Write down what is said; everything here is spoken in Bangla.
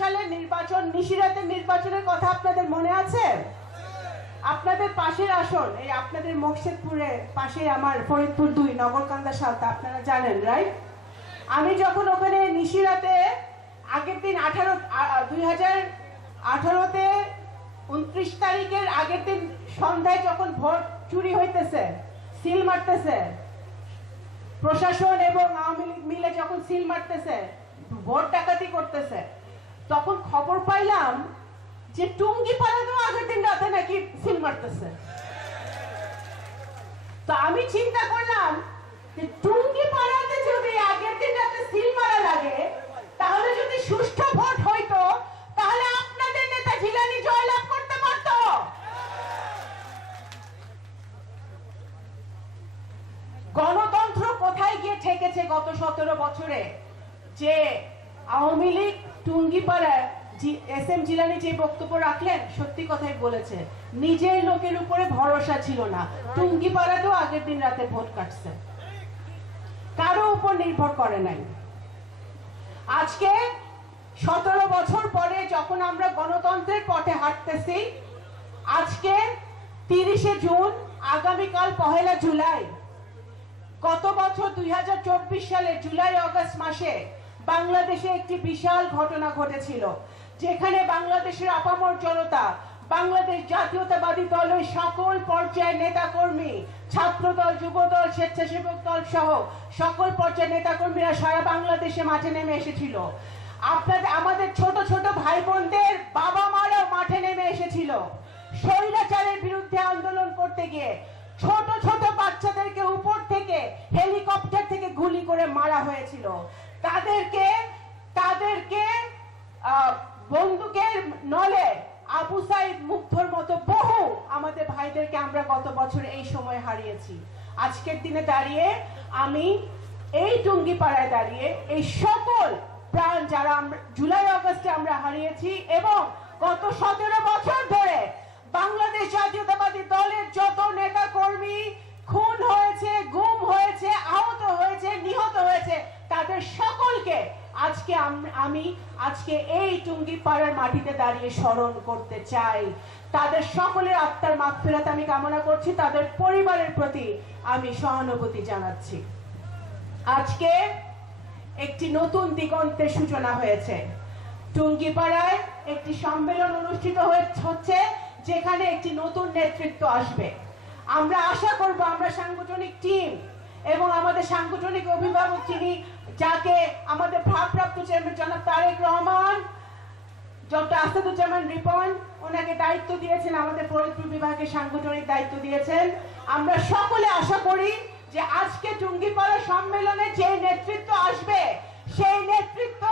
সালের নির্বাচন নিশিরাতের নির্বাচনের কথা আপনাদের মনে আছে? আপনাদের পাশের আসন, এই আপনাদের মোকশেদপুরে পাশে আমার ফরিদপুর দুই, নগরকান্দা সালতা আপনারা জানেন রাইট আমি যখন ওখানে নিশিরাতে আগের দিন আঠারো দুই হাজার আঠারোতে উনত্রিশ তারিখের আগের দিন সন্ধ্যায় যখন ভোট চুরি হইতেছে, সিল মারতেছে, প্রশাসন এবং আওয়ামী লীগ মিলে যখন সিল মারতেছে, ভোট ডাকাতি করতেছে তখন খবর পাইলাম যে টুঙ্গি পাড়াতেও আগের দিন রাতে নাকি সিল মারতেছে। তো আমি চিন্তা করলাম যে টুঙ্গি পাড়াতে যদি আগের দিন রাতে সিল মারা লাগে, তাহলে যদি সুষ্ঠু ভোট হইতো, তাহলে আপনাদের নেতা জিলানি জয়লাভ করতে পারতো। গণতন্ত্র কোথায় গিয়ে ঠেকেছে গত সতেরো বছরে? যে আওয়ামী লীগ টুঙ্গিপাড়ায় এস এম জিলানি যে বক্তব্য রাখলেন, সত্যি কথাই বলেছে। নিজের লোকের উপরে ভরসা ছিল না। টুঙ্গিপাড়াতেও আগের দিন রাতে ভোট কাটছে। কারও উপর নির্ভর করে নাই। আজকে সতেরো বছর পরে যখন আমরা গণতন্ত্রের পথে হাঁটতেছি, আজকে তিরিশে জুন, আগামীকাল পহেলা জুলাই, গত বছর দুই হাজার চব্বিশ সালে জুলাই আগস্ট মাসে বাংলাদেশে একটি বিশাল ঘটনা ঘটেছিল, যেখানে বাংলাদেশের আপামর জনতা, বাংলাদেশ জাতীয়তাবাদী দলের সকল পর্যায়ের নেতাকর্মী, ছাত্রদল, যুবদল, স্বেচ্ছাসেবক দল সহ সকল পর্যায়ের নেতাকর্মীরা সারা বাংলাদেশে মাঠে নেমে এসেছিল। আপনাদের আমাদের ছোট ছোট ভাই বোনদের বাবা মারাও মাঠে নেমে এসেছিল। স্বৈরাচারের বিরুদ্ধে আন্দোলন করতে গিয়ে ছোট ছোট বাচ্চাদেরকে উপর থেকে হেলিকপ্টার থেকে গুলি করে মারা হয়েছিল। তাদেরকে তাদেরকে বন্দুকের নলে আবু সাইদ মুগ্ধর মতো বহু আমাদের ভাইদেরকে আমরা গত বছর এই সময় হারিয়েছি। আজকের দিনে দাঁড়িয়ে আমি এই টুঙ্গি পাড়ায় দাঁড়িয়ে এই সকল প্রাণ যারা জুলাই আগস্টে আমরা হারিয়েছি এবং গত সতেরো বছর ধরে বাংলাদেশ জাতীয়তাবাদী দলের যত নেতা কর্মী খুন হয়েছে গুম হয়েছে আহত হয়েছে নিহত হয়েছে তাদের সকলকে আজকে আম- আজকে এই টুঙ্গি পাড়ার মাটিতে দাঁড়িয়ে স্মরণ করতে চাই। তাদের সকলের আত্মার মাগফিরাত আমি কামনা করছি, তাদের পরিবারের প্রতি আমি সহানুভূতি জানাচ্ছি। আজকে একটি নতুন দিগন্তের সূচনা হয়েছে। টুঙ্গিপাড়ায় একটি সম্মেলন অনুষ্ঠিত হচ্ছে, যেখানে একটি নতুন নেতৃত্ব আসবে। আমরা আশা করব আমরা সাংগঠনিক টিম এবং আমাদের সাংগঠনিক অভিভাবক যিনি, যাকে আমাদের ভারপ্রাপ্ত চেয়ারম্যান জনাব তারেক রহমান, ডক্টর আসাদুজ্জামান রিপন, ওনাকে দায়িত্ব দিয়েছেন, আমাদের ফরিদপুর বিভাগের সাংগঠনিক দায়িত্ব দিয়েছেন। আমরা সকলে আশা করি যে আজকে টুঙ্গিপাড়া সম্মেলনে যে নেতৃত্ব আসবে, সেই নেতৃত্ব